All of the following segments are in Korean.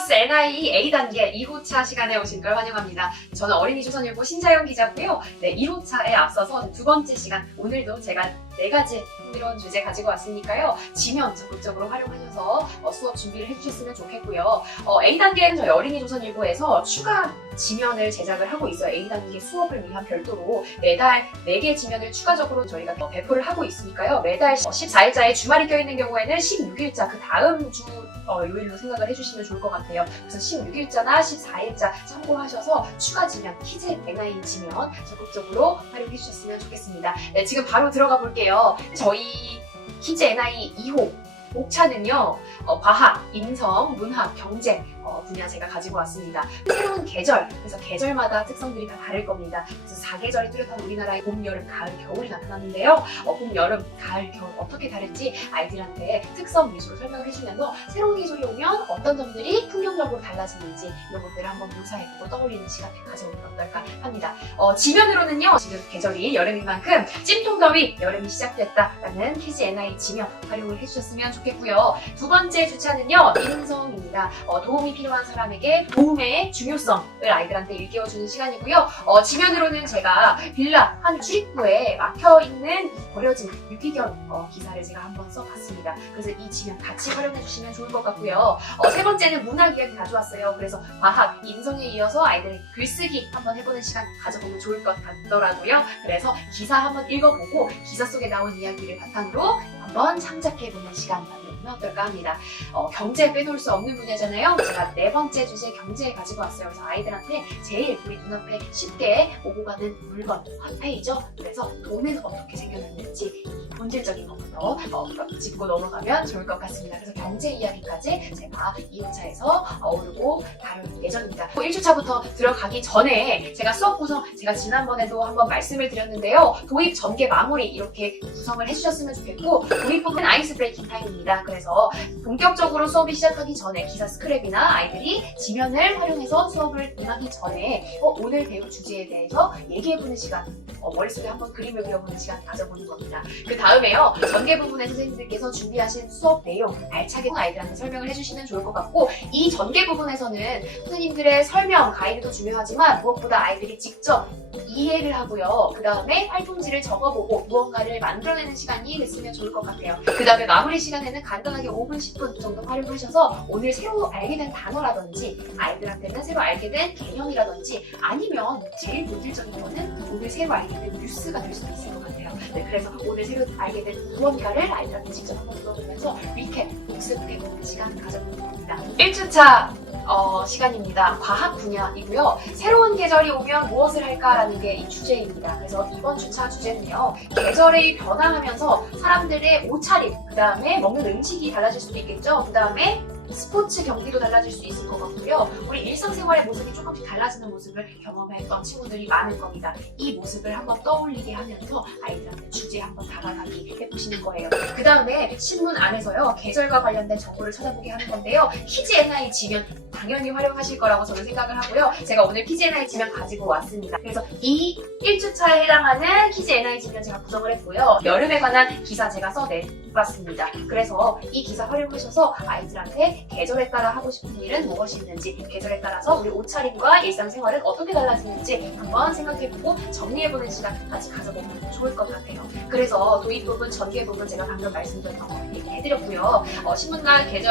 플러스 NI A단계 2호차 시간에 오신 걸 환영합니다. 저는 어린이 조선일보 신자영 기자고요. 네, 1호차에 앞서서 두 번째 시간, 오늘도 제가 4가지 흥미로운 주제 가지고 왔으니까요. 지면 적극적으로 활용하셔서 수업 준비를 해주셨으면 좋겠고요. A단계는 저희 어린이 조선일보에서 추가 지면을 제작을 하고 있어요. A단계 수업을 위한 별도로 매달 4개 지면을 추가적으로 저희가 배포를 하고 있으니까요. 매달 14일자에 주말이 껴있는 경우에는 16일자 그 다음 주 요일로 생각을 해주시면 좋을 것 같아요. 그래서 16일자나 14일자 참고하셔서 추가 지면, 키즈 NI 지면 적극적으로 활용해 주셨으면 좋겠습니다. 네, 지금 바로 들어가 볼게요. 저희 키즈 NI 2호 목차는요, 과학, 인성, 문학, 경제 분야 제가 가지고 왔습니다. 새로운 계절, 그래서 계절마다 특성들이 다 다를 겁니다. 그래서 4계절이 뚜렷한 우리나라의 봄, 여름, 가을, 겨울이 나타났는데요. 봄, 여름, 가을, 겨울 어떻게 다른지 아이들한테 특성 위주로 설명을 해주면서 새로운 계절이 오면 어떤 점들이 풍경적으로 달라지는지 이런 것들을 한번 묘사해보고 떠올리는 시간 가져보면 어떨까 합니다. 지면으로는요, 지금 계절이 여름인 만큼 찜통더위, 여름이 시작됐다라는 키즈 NI 지면 활용을 해주셨으면 좋겠고요. 두 번째 주차는요, 인성입니다. 도움이 필요한 사람에게 도움의 중요성을 아이들한테 일깨워주는 시간이고요. 지면으로는 제가 빌라 한 출입구에 막혀있는 버려진 유기견 기사를 제가 한번 써봤습니다. 그래서 이 지면 같이 활용해주시면 좋을 것 같고요. 세 번째는 문학 이야기 가져왔어요. 그래서 과학, 인성에 이어서 아이들의 글쓰기 한번 해보는 시간 가져보면 좋을 것 같더라고요. 그래서 기사 한번 읽어보고 기사 속에 나온 이야기를 바탕으로 한번 창작해보는 시간 만들면 어떨까 합니다. 경제 빼놓을 수 없는 분야잖아요. 제가 4번째 주제 경제 가지고 왔어요. 그래서 아이들한테 제일 우리 눈앞에 쉽게 오고 가는 물건, 화폐이죠. 그래서 돈은 어떻게 생겨났는지 본질적인 것부터 짚고 넘어가면 좋을 것 같습니다. 그래서 경제 이야기까지 제가 2호차에서 어우르고 다룰 예정입니다. 1주차부터 들어가기 전에 제가 수업 구성, 제가 지난번에도 한번 말씀을 드렸는데요. 도입 전개 마무리 이렇게 구성을 해주셨으면 좋겠고, 도입 부분 아이스 브레이킹 타임입니다. 그래서 본격적으로 수업이 시작하기 전에 기사 스크랩이나 아이들이 지면을 활용해서 수업을 임하기 전에 오늘 배울 주제에 대해서 얘기해보는 시간, 머릿속에 한번 그림을 그려보는 시간 가져보는 겁니다. 그 다음에요, 전개 부분에 선생님들께서 준비하신 수업 내용 알차게 아이들한테 설명을 해주시면 좋을 것 같고, 이 전개 부분에서는 선생님들의 설명, 가이드도 중요하지만 무엇보다 아이들이 직접 이해를 하고요. 그 다음에 활동지를 적어보고 무언가를 만들어내는 시간이 됐으면 좋을 것 같아요. 그 다음에 마무리 시간에는 간단하게 5분, 10분 정도 활용하셔서 오늘 새로 알게 된 단어라든지 아이들한테는 새로 알게 된 개념이라든지 아니면 제일 본질적인 거는 오늘 새로 알게 된 뉴스가 될 수도 있을 것 같아요. 네, 그래서 오늘 새로 알게 된 무언가를 아이들한테 직접 한번 들어보면서 리캡, 복습해보는 시간 가져보는 겁니다. 1주차 시간입니다. 과학 분야이고요. 새로운 계절이 오면 무엇을 할까라는 게 이 주제입니다. 그래서 이번 주차 주제는요, 계절이 변화하면서 사람들의 옷차림, 그 다음에 먹는 음식이 달라질 수도 있겠죠. 그 다음에 스포츠 경기도 달라질 수 있을 것 같고요. 우리 일상생활의 모습이 조금씩 달라지는 모습을 경험했던 친구들이 많을 겁니다. 이 모습을 한번 떠올리게 하면서 아이들한테 주제에 한번 다가가기 해보시는 거예요. 그 다음에 신문 안에서요, 계절과 관련된 정보를 찾아보게 하는 건데요. 키즈 NI 지면 당연히 활용하실 거라고 저는 생각을 하고요. 제가 오늘 키즈 NI 지면 가지고 왔습니다. 그래서 이 1주차에 해당하는 키즈 NI 지면 제가 구성을 했고요. 여름에 관한 기사 제가 써내봤습니다. 그래서 이 기사 활용하셔서 아이들한테 계절에 따라 하고 싶은 일은 무엇이 있는지, 계절에 따라서 우리 옷차림과 일상생활은 어떻게 달라지는지 한번 생각해보고 정리해보는 시간 같이 가져보면 좋을 것 같아요. 그래서 도입 부분, 전개 부분 제가 방금 말씀드렸던 거 얘기해드렸고요.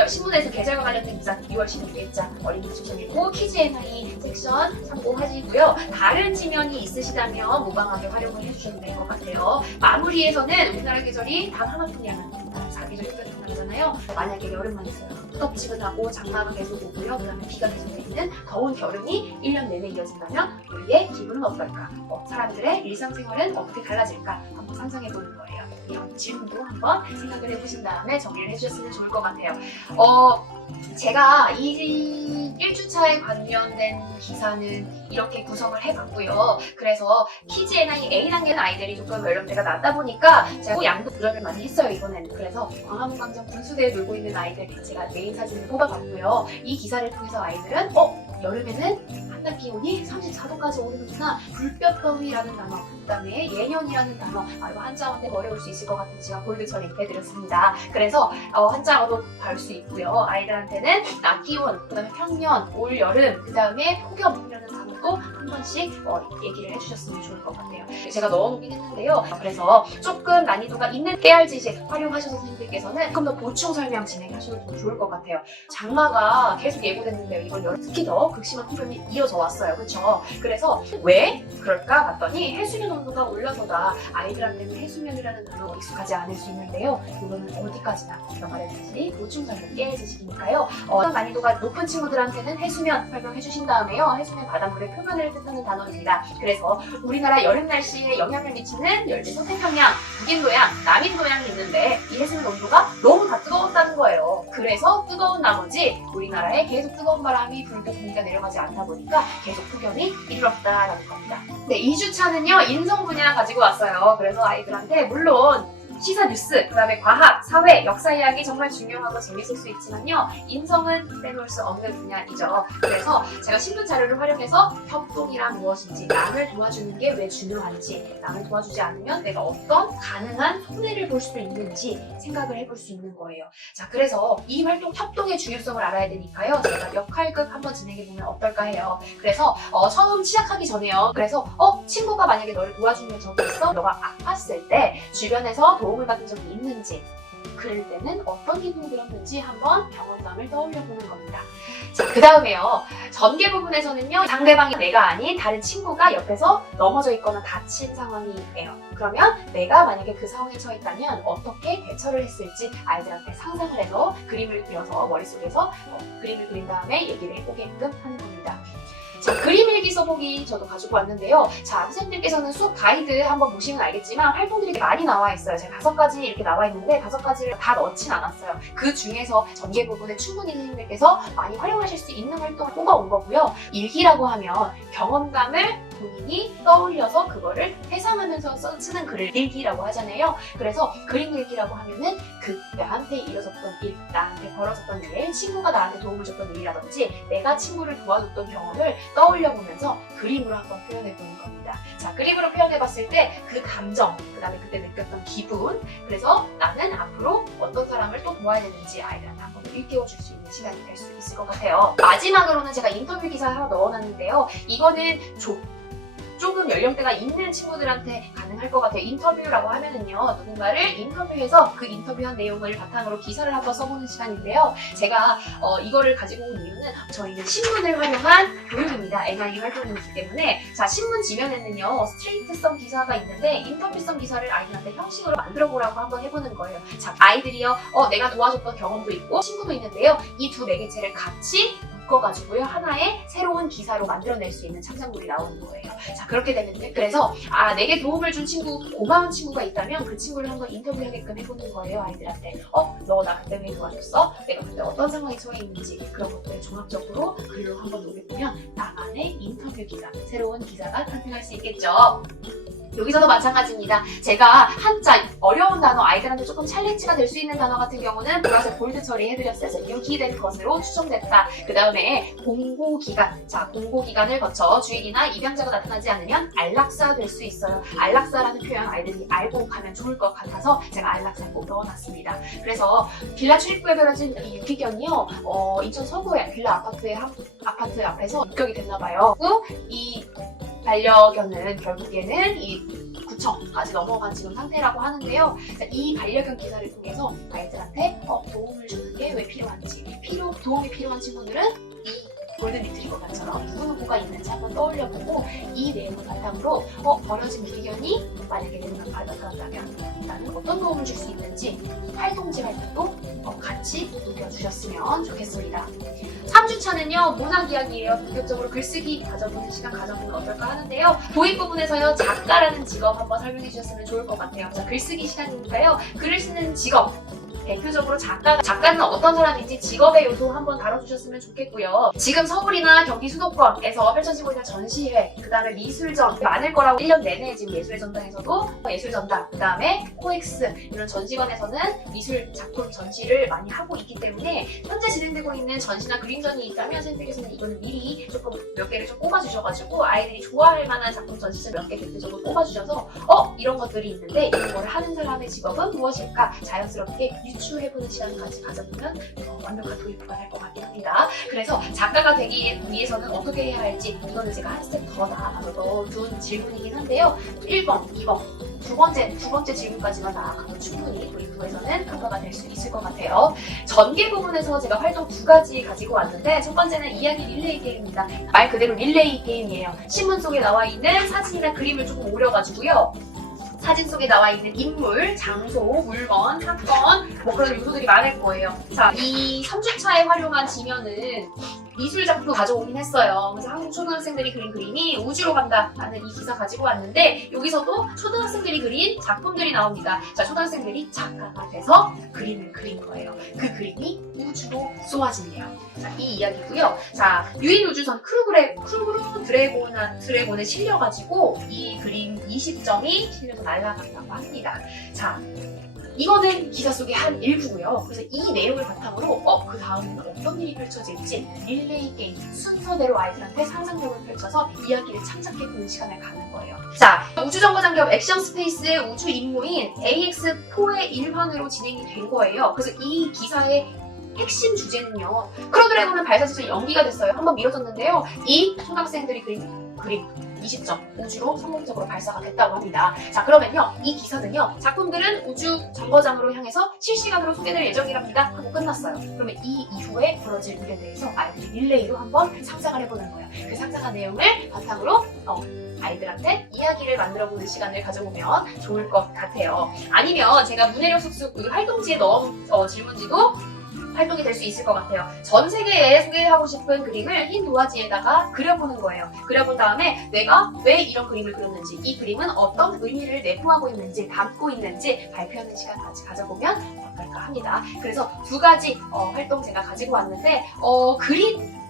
신문에서 계절과 관련된 기사 2월 16일자 어린이 조선일보 키즈 NI 섹션 참고하시고요. 다른 지면이 있으시다면 무방하게 활용을 해주셔도 될 것 같아요. 마무리에서는 우리나라 계절이 단 하나뿐이야만 4계절이 뚜렷하잖아요. 만약에 여름만 있어요. 뜨겁지근하고 장마가 계속 오고요. 그 다음에 비가 계속 내리는 더운 겨울이 1년 내내 이어진다면 우리의 기분은 어떨까? 사람들의 일상생활은 어떻게 달라질까? 한번 상상해보는 거예요. 이런 질문도 한번 생각을 해보신 다음에 정리를 해주셨으면 좋을 것 같아요. 제가 이 1주차에 관련된 기사는 이렇게 구성을 해봤고요. 그래서 키즈 NI A단계는 아이들이 조금 연령대가 낮다 보니까 제가 양도 조절을 많이 했어요, 이번에는. 그래서 광화문광장 분수대에 놀고 있는 아이들 제가 메인 사진을 뽑아봤고요. 이 기사를 통해서 아이들은 여름에는 한낮 기온이 34도까지 오르는구나. 불볕더위라는 단어, 그 다음에 예년이라는 단어, 이거 한자어인데 어려울 수 있을 것 같아서 제가 볼드 처리해드렸습니다. 그래서 한자어도 볼 수 있고요. 아이들한테는 낮 기온, 그 다음에 평년, 올 여름, 그 다음에 폭염이라는 단어도 한 번씩 얘기를 해주셨으면 좋을 것 같아요. 제가 넣어놓긴 했는데요. 그래서 조금 난이도가 있는 깨알 지식 활용하셔서 선생님들께서는 조금 더 보충 설명 진행하셔도 더 좋을 것 같아요. 장마가 계속 예고됐는데요. 이번 여름 특히 더 극심한 폭염이 이어져 왔어요. 그렇죠? 그래서 왜 그럴까 봤더니 해수면 온도가 올라서다. 아이들한테는 해수면이라는 단어가 익숙하지 않을 수 있는데요. 이거는 어디까지나 제가 말했듯이 보충 설명 깨알 지식이니까요. 난이도가 높은 친구들한테는 해수면 설명해 주신 다음에요. 해수면 바닷물의 표면을 뜻하는 단어입니다. 그래서 우리나라 여름 날씨에 영향을 미치는 열대 서태평양, 북인도양, 남인도양이 있는데 이 해수면 온도가 너무 다 뜨거웠다는 거예요. 그래서 뜨거운 나머지 우리나라에 계속 뜨거운 바람이 불고 공기가 내려가지 않다 보니까 계속 폭염이 이르렀다라는 겁니다. 네, 2주차는요 인성 분야 가지고 왔어요. 그래서 아이들한테 물론 시사 뉴스, 그 다음에 과학, 사회, 역사 이야기 정말 중요하고 재밌을 수 있지만요. 인성은 빼놓을 수 없는 분야이죠. 그래서 제가 신문 자료를 활용해서 협동이란 무엇인지, 남을 도와주는 게 왜 중요한지, 남을 도와주지 않으면 내가 어떤 가능한 손해를 볼 수 있는지 생각을 해볼 수 있는 거예요. 자, 그래서 이 활동, 협동의 중요성을 알아야 되니까요. 제가 역할극 한번 진행해보면 어떨까 해요. 그래서 처음 시작하기 전에요. 그래서 친구가 만약에 너를 도와주는 적이 있어? 너가 아팠을 때 주변에서 도움을 받은 적이 있는지, 그럴 때는 어떤 기분이 들었는지 한번 경험담을 떠올려 보는 겁니다. 자, 그 다음에요. 전개 부분에서는요, 상대방이 내가 아닌 다른 친구가 옆에서 넘어져 있거나 다친 상황이에요. 그러면 내가 만약에 그 상황에 처해 있다면 어떻게 대처를 했을지 아이들한테 상상을 해서 그림을 그려서 머릿속에서 그림을 그린 다음에 얘기를 해보게끔 하는 겁니다. 자, 그림 일기 써보기 저도 가지고 왔는데요. 자, 선생님들께서는 수업 가이드 한번 보시면 알겠지만 활동들이 많이 나와 있어요. 제가 5가지 이렇게 나와 있는데 5가지를 다 넣진 않았어요. 그 중에서 전개 부분에 충분히 선생님들께서 많이 활용하실 수 있는 활동을 뽑아온 거고요. 일기라고 하면 경험담을 본인이 떠올려서 그거를 회상하면서 쓰는 글을 일기라고 하잖아요. 그래서 그림 일기라고 하면은 나한테 일어섰던 일, 나한테 벌어졌던 일, 친구가 나한테 도움을 줬던 일이라든지 내가 친구를 도와줬던 경험을 떠올려 보면서 그림으로 한번 표현해 보는 겁니다. 자, 그림으로 표현해 봤을 때 그 감정, 그 다음에 그때 느꼈던 기분, 그래서 나는 앞으로 어떤 사람을 또 도와야 되는지 아이들한테 한번 일깨워 줄 수 있는 시간이 될 수 있을 것 같아요. 마지막으로는 제가 인터뷰 기사 하나 넣어놨는데요. 이거는 조금 연령대가 있는 친구들한테 가능할 것 같아요. 인터뷰라고 하면은요, 누군가를 인터뷰해서 그 인터뷰한 내용을 바탕으로 기사를 한번 써보는 시간인데요. 제가 이거를 가지고 온 이유는 저희는 신문을 활용한 교육입니다. NIE 활동이기 때문에. 자, 신문 지면에는요, 스트레이트성 기사가 있는데 인터뷰성 기사를 아이들한테 형식으로 만들어보라고 한번 해보는 거예요. 자, 아이들이요, 내가 도와줬던 경험도 있고 친구도 있는데요. 이 두 매개체를 같이 묶어가지고요, 하나의 새로운 기사로 만들어낼 수 있는 창작물이 나오는 거예요. 자, 그렇게 되면요, 그래서 내게 도움을 준 친구, 고마운 친구가 있다면 그 친구를 한번 인터뷰하게끔 해보는 거예요. 아이들한테 너 나 그때 왜 도와줬어? 내가 그때 어떤 상황에 처해 있는지, 그런 것들을 종합적으로 글로 한번 녹여보면 나만의 인터뷰 기사, 새로운 기사가 탄생할 수 있겠죠. 여기서도 마찬가지입니다. 제가 한자 어려운 단어, 아이들한테 조금 챌린지가 될 수 있는 단어 같은 경우는 보라색 볼드 처리해드렸어요. 유기된 것으로 추정됐다. 그 다음에 공고기간. 자, 공고기간을 거쳐 주일이나 입양자가 나타나지 않으면 안락사 될 수 있어요. 안락사라는 표현 아이들이 알고 가면 좋을 것 같아서 제가 안락사 꼭 넣어놨습니다. 그래서 빌라 출입구에 벌어진 이 유기견이요, 인천 서구의 빌라 아파트 앞에서 목격이 됐나봐요. 이 반려견은 결국에는 이 구청까지 넘어간 지금 상태라고 하는데요. 이 반려견 기사를 통해서 아이들한테 도움을 주는 게 왜 필요한지, 도움이 필요한 친구들은 이 골든 리트리버처럼 누구누구가 있는지 한번 떠올려보고 이 내용을 바탕으로 버려진 유기견이 만약에 내가 받아간다면 나는 어떤 도움을 줄 수 있는지 활동지 할 때도 같이 녹여주셨으면 좋겠습니다. 3주차는요, 문학 이야기예요. 본격적으로 글쓰기 가져보는 시간 가져보면 어떨까 하는데요. 도입 부분에서요, 작가라는 직업 한번 설명해 주셨으면 좋을 것 같아요. 자, 글쓰기 시간이니까요, 글을 쓰는 직업 대표적으로 작가는 어떤 사람인지 직업의 요소 한번 다뤄주셨으면 좋겠고요. 지금 서울이나 경기 수도권에서 펼쳐지고 있는 전시회, 그 다음에 미술전 많을 거라고 1년 내내 지금 예술의 전당에서도 예술전당, 그 다음에 코엑스 이런 전시관에서는 미술 작품 전시를 많이 하고 있기 때문에 현재 진행되고 있는 전시나 그림전이 있다면 선생님께서는 이거는 미리 조금 몇 개를 좀 뽑아주셔가지고 아이들이 좋아할 만한 작품 전시를 몇 개 대표적으로 뽑아주셔서 이런 것들이 있는데 이런 걸 하는 사람의 직업은 무엇일까 자연스럽게 유추해보는 시간까지 가져보면 완벽한 도입부가 될 것 같긴 합니다. 그래서 작가가 되기 위해서는 어떻게 해야 할지 이거는 제가 한 스텝 더 나아가서 넣어둔 질문이긴 한데요. 1번, 2번 두 번째 질문까지만 나아가면 충분히 도입부에서는 평가가 될 수 있을 것 같아요. 전개 부분에서 제가 활동 2가지 가지고 왔는데 첫 번째는 이야기 릴레이 게임입니다. 말 그대로 릴레이 게임이에요. 신문 속에 나와 있는 사진이나 그림을 조금 오려가지고요. 사진 속에 나와 있는 인물, 장소, 물건, 사건 그런 요소들이 많을 거예요. 자, 이 3주차에 활용한 지면은 미술 작품 가져오긴 했어요. 그래서 한국 초등학생들이 그린 그림이 우주로 간다라는 이 기사 가지고 왔는데 여기서도 초등학생들이 그린 작품들이 나옵니다. 자, 초등학생들이 작가가 돼서 그림을 그린 거예요. 그 그림이 우주로 쏘아진대요. 자, 이 이야기고요. 자, 유인 우주선 크루 드래곤에 실려가지고 이 그림 20점이 실려서 날아간다고 합니다. 자, 이거는 기사 속의 한 일부고요. 그래서 이 내용을 바탕으로 그 다음에는 어떤 일이 펼쳐질지 릴레이 게임 순서대로 아이들한테 상상력을 펼쳐서 이야기를 창작해보는 시간을 갖는 거예요. 자, 우주정거장 겸 액션 스페이스 우주 임무인 AX4의 일환으로 진행이 된 거예요. 그래서 이 기사의 핵심 주제는요. 크루 드래곤은 발사지에서 연기가 됐어요. 한번 미뤄졌는데요. 이 초등학생들이 그림 20점 우주로 성공적으로 발사가 됐다고 합니다. 자, 그러면요 이 기사는요 작품들은 우주 정거장으로 향해서 실시간으로 소개될 예정이랍니다 하고 끝났어요. 그러면 이 이후에 벌어질 일에 대해서 아이들이 릴레이로 한번 상상을 해보는 거예요. 그 상상한 내용을 바탕으로 아이들한테 이야기를 만들어보는 시간을 가져보면 좋을 것 같아요. 아니면 제가 문해력 숙숙 활동지에 넣은 질문지도 활동이 될 수 있을 것 같아요. 전 세계에 소개하고 싶은 그림을 흰 도화지에다가 그려보는 거예요. 그려본 다음에 내가 왜 이런 그림을 그렸는지, 이 그림은 어떤 의미를 내포하고 있는지, 담고 있는지 발표하는 시간까지 가져보면 어떨까 합니다. 그래서 2가지 활동 제가 가지고 왔는데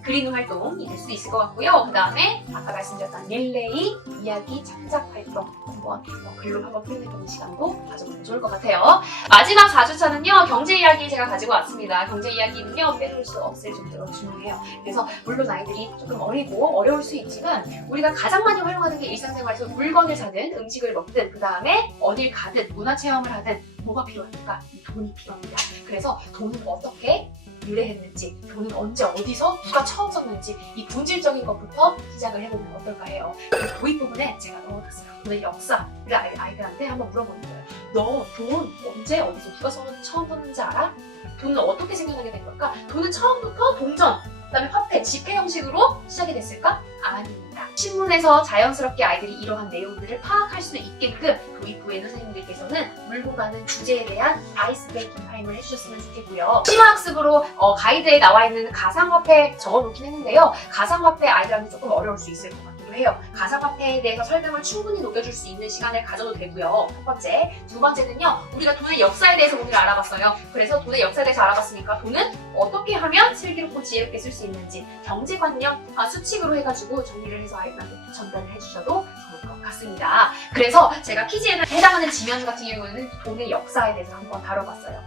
그리는 활동이 될 수 있을 것 같고요. 그 다음에 아까 말씀드렸던 릴레이, 이야기, 창작 활동 한번 글로 한번 표현해보는 시간도 가져보면 좋을 것 같아요. 마지막 4주차는요. 경제 이야기 제가 가지고 왔습니다. 경제 이야기는요. 빼놓을 수 없을 정도로 중요해요. 그래서 물론 아이들이 조금 어리고 어려울 수 있지만 우리가 가장 많이 활용하는 게 일상생활에서 물건을 사든 음식을 먹든 그 다음에 어딜 가든 문화체험을 하든 뭐가 필요합니까? 돈이 필요합니다. 그래서 돈은 어떻게 유래했는지, 돈은 언제 어디서 누가 처음 썼는지 이 본질적인 것부터 시작을 해보면 어떨까 해요. 그 도입 부분에 제가 넣어놨어요. 돈의 역사를 아이들한테 한번 물어보는 거예요. 너 돈 언제 어디서 누가 처음 썼는지 알아? 돈은 어떻게 생겨나게 된 걸까? 돈은 처음부터 동전, 그다음에 화폐, 지폐 형식으로 시작이 됐을까? 아닙니다. 신문에서 자연스럽게 아이들이 이러한 내용들을 파악할 수 있게끔 도입부에는 선생님들께서는 물고 가는 주제에 대한 아이스 브레이킹 타임을 해주셨으면 좋겠고요. 심화학습으로 가이드에 나와 있는 가상화폐 적어놓긴 했는데요. 가상화폐 아이들한테 조금 어려울 수 있을 것 같기도 해요. 가상화폐에 대해서 설명을 충분히 녹여줄 수 있는 시간을 가져도 되고요. 첫 번째. 2번째는요. 우리가 돈의 역사에 대해서 오늘 알아봤어요. 그래서 돈의 역사에 대해서 알아봤으니까 돈은 어떻게 하면 슬기롭고 지혜롭게 쓸 수 있는지 경제관념, 수칙으로 해가지고 정리를 해서 아이들한테 전달을 해주셔도 좋을 것 같습니다. 그래서 제가 퀴즈에 해당하는 지면 같은 경우는 돈의 역사에 대해서 한번 다뤄봤어요.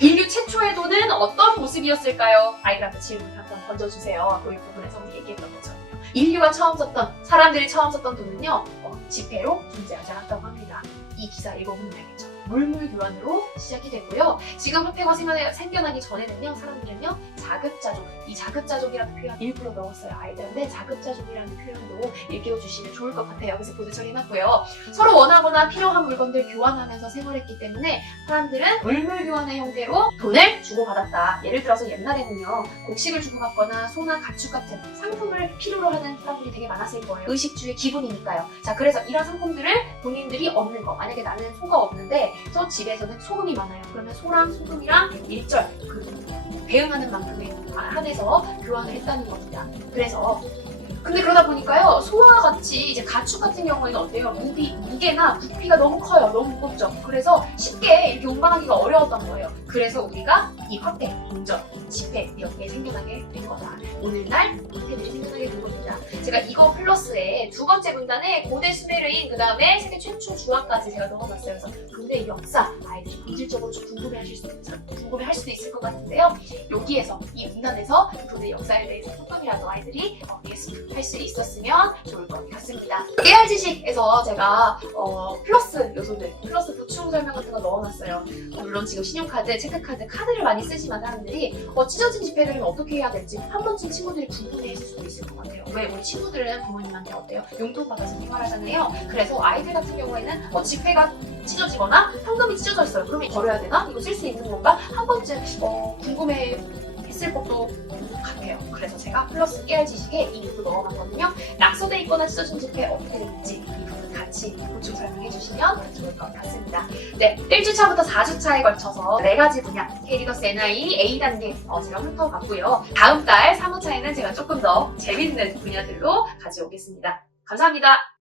인류 최초의 돈은 어떤 모습이었을까요? 아이들한테 질문 한번 던져주세요. 도입 부분에서 얘기했던 것처럼요. 인류가 처음 썼던, 사람들이 처음 썼던 돈은요, 지폐로 존재하지 않았다고 합니다. 이 기사 읽어보면 알겠죠. 물물교환으로 시작이 됐고요. 지금 화폐가 생겨나기 전에는요, 사람들은요, 자급자족, 이 자급자족이라는 표현 일부러 넣었어요. 아이들한테 자급자족이라는 표현도 일깨워주시면 좋을 것 같아요. 그래서 보드 처리해놨고요. 서로 원하거나 필요한 물건들 교환하면서 생활했기 때문에 사람들은 물물교환의 형태로 돈을 주고받았다. 예를 들어서 옛날에는요, 곡식을 주고받거나 소나 가축 같은 상품을 필요로 하는 사람들이 되게 많았을 거예요. 의식주의 기본이니까요. 자, 그래서 이런 상품들을 본인들이 얻는 거, 만약에 나는 소가 없는데 또 집에서는 소금이 많아요. 그러면 소랑 소금이랑 일절 대응하는 만큼에 한해서 교환을 했다는 겁니다. 근데 그러다 보니까요, 소와 같이 이제 가축 같은 경우에는 어때요? 무게나 부피가 너무 커요. 너무 무겁죠. 그래서 쉽게 이렇게 운반하기가 어려웠던 거예요. 그래서 우리가 이 화폐, 동전, 지폐 이렇게 생겨나게 된 거다. 오늘날 화폐들이 생겨나게 된 겁니다. 제가 이거 플러스에 두 번째 문단에 고대 수메르인, 그 다음에 세계 최초 주화까지 제가 넣어놨어요. 그래서 고대 역사, 아이들이 본질적으로 좀 궁금해할 수도 있을 것 같은데요. 여기에서, 이 문단에서 고대 역사에 대해서 조금이라도 아이들이 예습할 수 있었으면 좋을 것 같습니다. 깨알 지식에서 제가 플러스 요소들, 플러스 보충 설명 같은 거 넣어놨어요. 물론 지금 신용카드, 체크카드, 카드를 많이 쓰지만 사람들이 찢어진 지폐 그리면 어떻게 해야 될지 한 번쯤 친구들이 궁금해했을 수도 있을 것 같아요. 왜 우리 친구들은 부모님한테 어때요? 용돈 받아서 생활하잖아요. 그래서 아이들 같은 경우에는 지폐가 찢어지거나 현금이 찢어져 있어요. 그러면 버려야 되나? 이거 쓸 수 있는 건가? 한 번쯤 궁금해했을 것도 같아요. 그래서 제가 플러스 깨알 지식에 이 부분 넣어놨거든요. 낙서돼 있거나 찢어진 지폐 어떻게 되는지 이 부분 같이 보충 설명해 주시면 좋을 것 같습니다. 네, 1주차부터 4주차에 걸쳐서 4가지 분야 K리더스 NI A단계 제가 훑어봤고요. 다음 달 3호차에는 제가 조금 더 재밌는 분야들로 가져오겠습니다. 감사합니다.